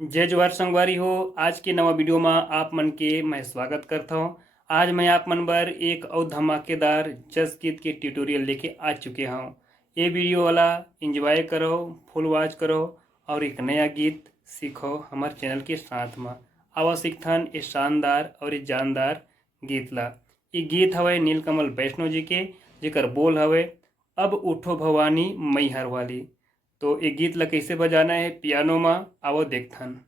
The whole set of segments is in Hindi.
जय जवाहर संगवारी हो। आज के नवा वीडियो में आप मन के मैं स्वागत करता हूँ। आज मैं आप मन बर एक और धमाकेदार जस गीत के ट्यूटोरियल लेके आ चुके हूँ। ये वीडियो वाला एंजॉय करो, फुल वॉच करो और एक नया गीत सीखो हमारे चैनल के साथ में। आवा सीखथन ये शानदार और ये जानदार गीत ला। ये गीत हवे नीलकमल वैष्णो जी के, जेकर बोल हवे अब उठो भवानी मैहर वाली। तो ये गीत ला कैसे बजाना है पियानो में, आवो देखथन।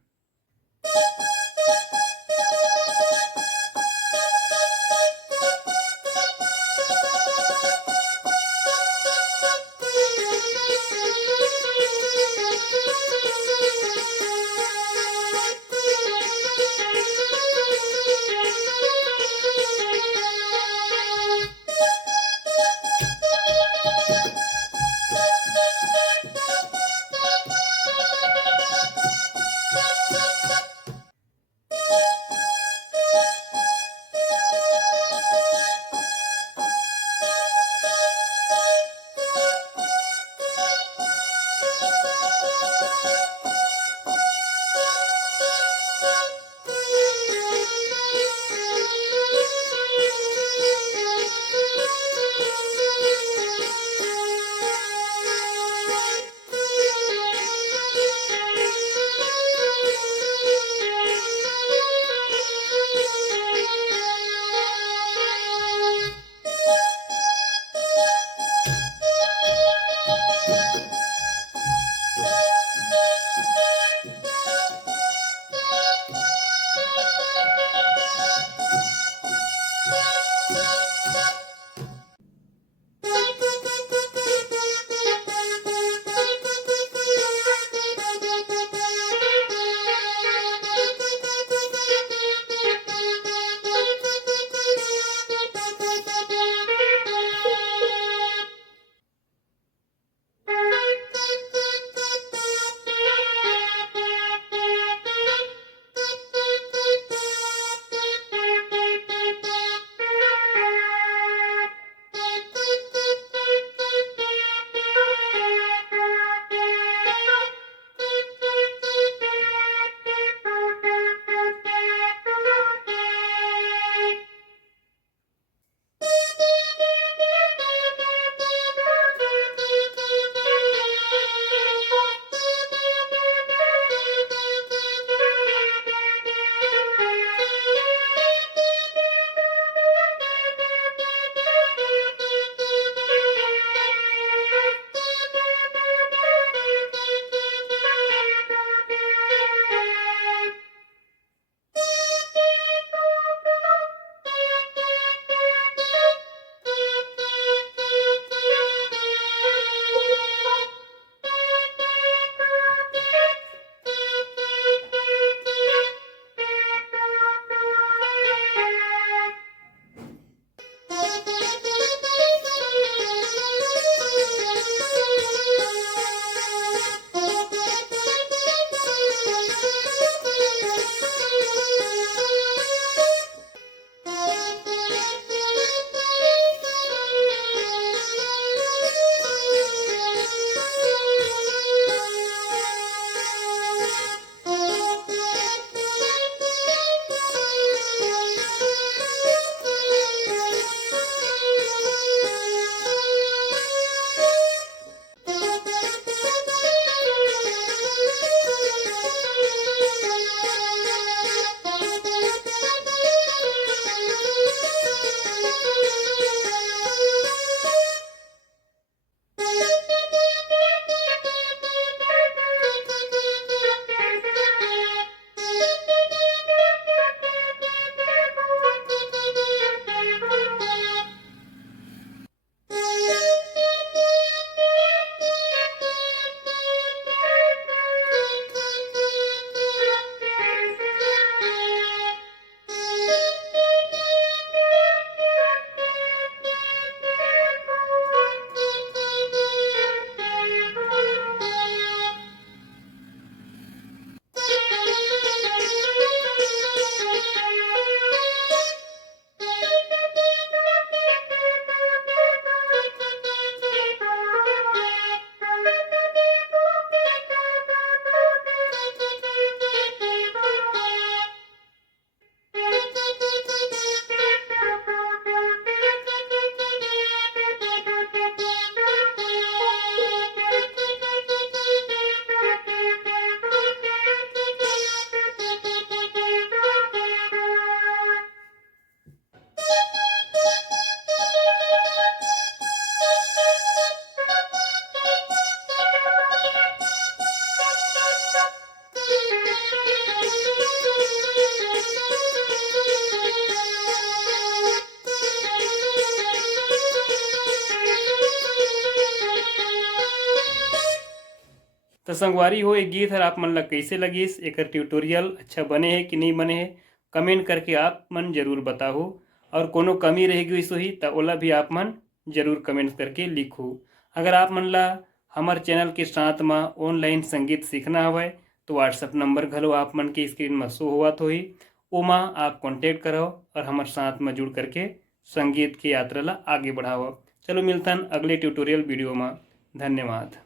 तो संगवारी हो ये गीत हर आप मन ला कैसे लगिस, एकर ट्यूटोरियल अच्छा बने है कि नहीं बने है, कमेंट करके आप मन जरूर बताओ। और कोनो कमी रह गई सो ही तो ओला भी आप मन जरूर कमेंट करके लिखो। अगर आप मन ला हमार चैनल के साथ में ऑनलाइन संगीत सीखना हवय तो व्हाट्सएप नंबर घलो आप मन के स्क्रीन में शो होवत होही, ओमा आप कांटेक्ट करो और हमारे साथ में जुड़ करके संगीत की यात्रा ला आगे बढ़ाओ। चलो मिलतन अगले ट्यूटोरियल वीडियो में। धन्यवाद।